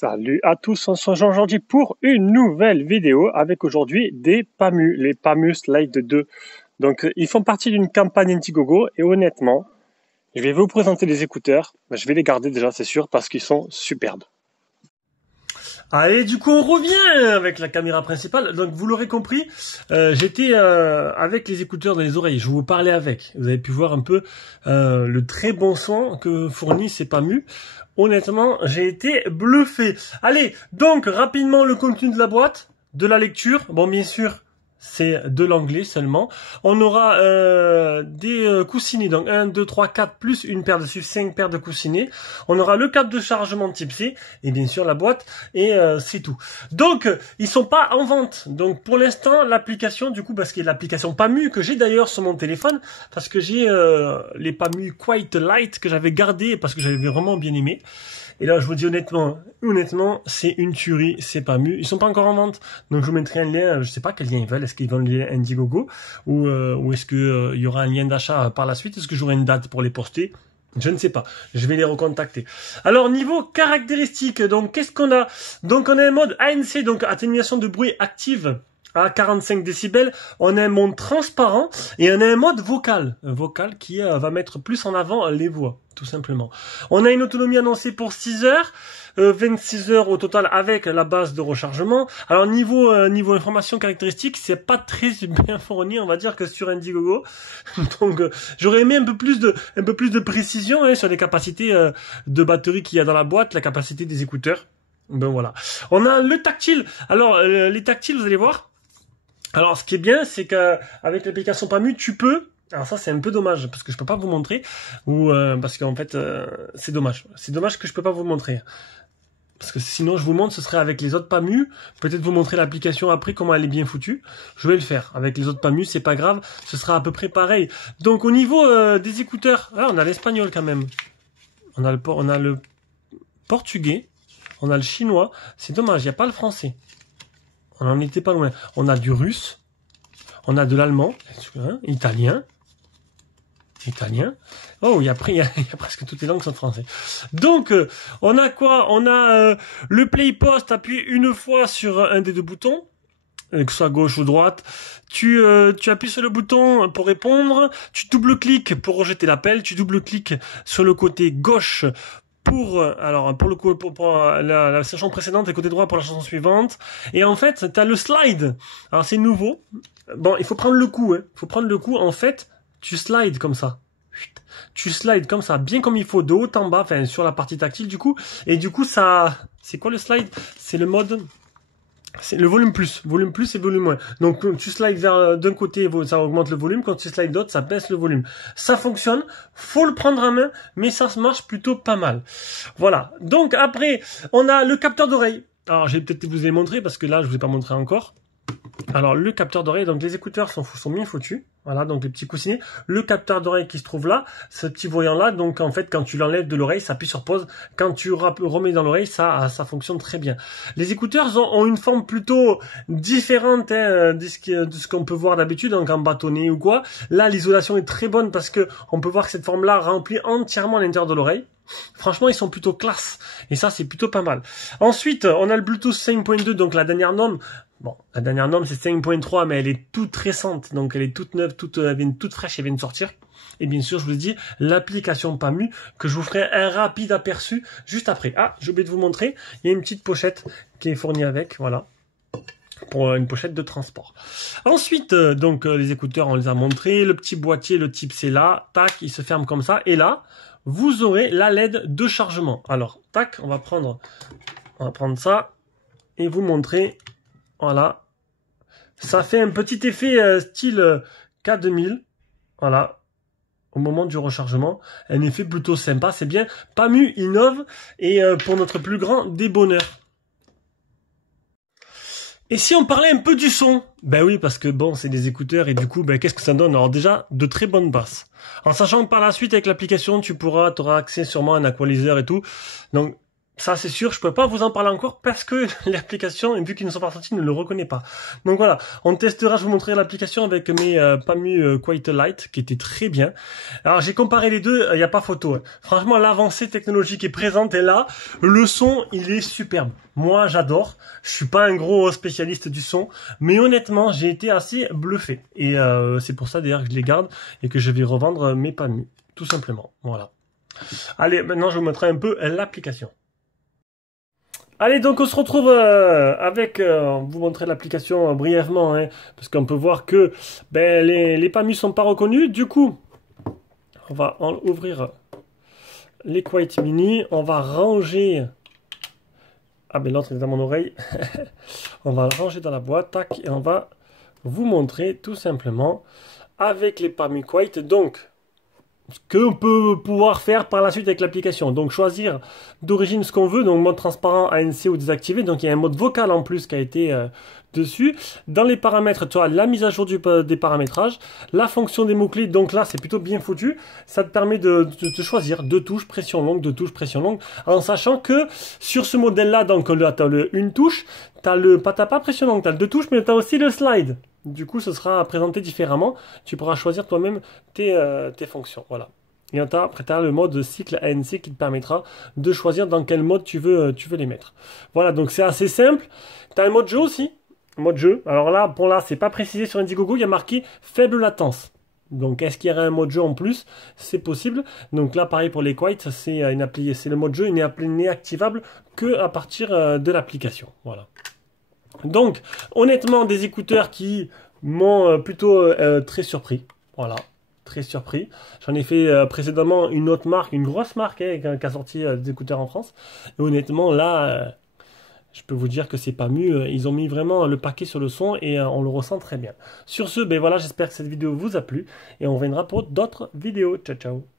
Salut à tous, on se rejoint aujourd'hui pour une nouvelle vidéo avec aujourd'hui des PAMU, les PAMU Slide 2. Donc ils font partie d'une campagne Indiegogo et honnêtement, je vais vous présenter les écouteurs. Je vais les garder déjà, c'est sûr, parce qu'ils sont superbes. Allez, du coup on revient avec la caméra principale. Donc vous l'aurez compris, j'étais avec les écouteurs dans les oreilles, je vous parlais avec. Vous avez pu voir un peu le très bon son que fournit ces PAMU. Honnêtement, j'ai été bluffé. Allez, donc rapidement le contenu de la boîte, de la lecture. Bon, bien sûr, c'est de l'anglais seulement. On aura des coussinets, donc 1, 2, 3, 4, plus une paire de 5 paires de coussinets. On aura le câble de chargement type C, et bien sûr la boîte, et c'est tout. Donc, ils sont pas en vente. Donc, pour l'instant, l'application, du coup, parce qu'il y a l'application PAMU, que j'ai d'ailleurs sur mon téléphone, parce que j'ai les PAMU Quite Light que j'avais gardé, parce que j'avais vraiment bien aimé. Et là, je vous dis honnêtement, c'est une tuerie, c'est PAMU. Ils sont pas encore en vente, donc je vous mettrai un lien. Je sais pas quel lien ils veulent. Est-ce qu'ils vendent le lien Indiegogo ou est-ce que il y aura un lien d'achat par la suite? Est-ce que j'aurai une date pour les poster? Je ne sais pas. Je vais les recontacter. Alors niveau caractéristiques, donc qu'est-ce qu'on a? Donc on a un mode ANC, donc atténuation de bruit active à 45 décibels, on a un mode transparent et on a un mode vocal, qui va mettre plus en avant les voix, tout simplement. On a une autonomie annoncée pour 6 heures, 26 heures au total avec la base de rechargement. Alors niveau information caractéristique, c'est pas très bien fourni, on va dire, que sur Indiegogo. Donc j'aurais aimé un peu plus de précision sur les capacités de batterie qu'il y a dans la boîte, la capacité des écouteurs. Ben voilà. On a le tactile. Alors les tactiles, vous allez voir. Alors, ce qui est bien, c'est qu'avec l'application PAMU, tu peux... Alors ça, c'est un peu dommage, parce que je peux pas vous montrer, ou parce qu'en fait, c'est dommage. C'est dommage que je peux pas vous montrer. Parce que sinon, je vous montre, ce serait avec les autres PAMU. Peut-être vous montrer l'application après, comment elle est bien foutue. Je vais le faire. Avec les autres PAMU, c'est pas grave. Ce sera à peu près pareil. Donc, au niveau des écouteurs, là, on a l'espagnol quand même. On a le portugais. On a le chinois. C'est dommage, il n'y a pas le français. On n'en était pas loin. On a du russe, on a de l'allemand, italien. Oh, il y a presque toutes les langues sont français. Donc, on a quoi? On a le play post, appuyé une fois sur un des deux boutons, que ce soit gauche ou droite. Tu appuies sur le bouton pour répondre, tu double-cliques pour rejeter l'appel, tu double-cliques sur le côté gauche pour la chanson précédente et côté droit pour la chanson suivante. Et en fait, tu as le slide. Alors c'est nouveau. Bon, il faut prendre le coup. Il faut prendre le coup. En fait, tu slides comme ça. Tu slides comme ça, bien comme il faut, de haut en bas, enfin sur la partie tactile du coup. Et du coup, ça... C'est quoi le slide? C'est le mode... C'est le volume plus et volume moins. Donc tu slides vers d'un côté, ça augmente le volume, quand tu slides d'autre, ça baisse le volume. Ça fonctionne, faut le prendre en main, mais ça marche plutôt pas mal. Voilà. Donc après, on a le capteur d'oreille. Alors je vais peut-être vous les montrer parce que là je vous ai pas montré encore. Alors le capteur d'oreille, donc les écouteurs sont bien foutus. Voilà, donc les petits coussinets. Le capteur d'oreille qui se trouve là, ce petit voyant là, donc en fait quand tu l'enlèves de l'oreille, ça appuie sur pause. Quand tu remets dans l'oreille, ça fonctionne très bien. Les écouteurs ont une forme plutôt différente de ce qu'on peut voir d'habitude, donc en bâtonnet ou quoi. Là, l'isolation est très bonne parce que on peut voir que cette forme-là remplit entièrement l'intérieur de l'oreille. Franchement, ils sont plutôt classe. Et ça, c'est plutôt pas mal. Ensuite, on a le Bluetooth 5.2, donc la dernière norme. Bon, la dernière norme, c'est 5.3, mais elle est toute récente. Donc, elle est toute neuve, toute fraîche, elle vient de sortir. Et bien sûr, je vous dis, l'application PAMU, que je vous ferai un rapide aperçu juste après. Ah, j'ai oublié de vous montrer. Il y a une petite pochette qui est fournie avec, voilà. Pour une pochette de transport. Ensuite, donc, les écouteurs, on les a montrés. Le petit boîtier, le type C là. Tac, il se ferme comme ça. Et là, vous aurez la LED de chargement. Alors, tac, on va prendre ça et vous montrer. Voilà. Ça fait un petit effet style K2000. Voilà. Au moment du rechargement. Un effet plutôt sympa. C'est bien. PAMU innove et pour notre plus grand déshonneur. Et si on parlait un peu du son? Ben oui, parce que bon, c'est des écouteurs et du coup, ben qu'est-ce que ça donne? Alors déjà, de très bonnes basses. En sachant que par la suite, avec l'application, tu auras accès sûrement à un equalizer et tout. Donc, ça c'est sûr, je peux pas vous en parler encore parce que l'application, vu qu'ils ne sont pas sortis, ne le reconnaît pas. Donc voilà, on testera, je vous montrerai l'application avec mes Pamu Quiet Lite, qui était très bien. Alors j'ai comparé les deux, il n'y a pas photo. Hein. Franchement, l'avancée technologique est présente et là, le son, il est superbe. Moi, j'adore. Je suis pas un gros spécialiste du son, mais honnêtement, j'ai été assez bluffé. Et c'est pour ça d'ailleurs que je les garde et que je vais revendre mes Pamu, tout simplement. Voilà. Allez, maintenant je vous montrerai un peu l'application. Allez, donc on se retrouve avec, vous montrer l'application brièvement, hein, parce qu'on peut voir que ben, les PAMU sont pas reconnus. Du coup, on va ouvrir les Quiet Mini, on va ranger. Ah ben l'autre est dans mon oreille. On va le ranger dans la boîte, tac, et on va vous montrer tout simplement avec les PAMU Quiet. Donc, ce qu'on peut pouvoir faire par la suite avec l'application. Donc choisir d'origine ce qu'on veut, donc mode transparent, ANC ou désactivé. Donc il y a un mode vocal en plus qui a été dessus. Dans les paramètres, tu as la mise à jour des paramétrages, la fonction des mots-clés, donc là c'est plutôt bien foutu. Ça te permet de choisir deux touches, pression longue, deux touches, pression longue, en sachant que sur ce modèle-là, donc là tu as une touche, tu as pas pression longue, tu as deux touches, mais tu as aussi le slide. Du coup, ce sera présenté différemment. Tu pourras choisir toi-même tes fonctions. Voilà. Et après, tu as le mode cycle ANC qui te permettra de choisir dans quel mode tu veux les mettre. Voilà, donc c'est assez simple. Tu as un mode jeu aussi. Mode jeu. Alors là, pour là, c'est pas précisé sur Indiegogo, il y a marqué faible latence. Donc, est-ce qu'il y aurait un mode jeu en plus? C'est possible. Donc là, pareil pour les Quiet, c'est le mode jeu, il n'est activable que à partir de l'application. Voilà. Donc, honnêtement, des écouteurs qui m'ont plutôt très surpris. Voilà, très surpris. J'en ai fait précédemment une autre marque, une grosse marque qui a sorti des écouteurs en France. Et honnêtement, là, je peux vous dire que c'est pas mieux. Ils ont mis vraiment le paquet sur le son et on le ressent très bien. Sur ce, ben voilà, j'espère que cette vidéo vous a plu et on reviendra pour d'autres vidéos. Ciao, ciao.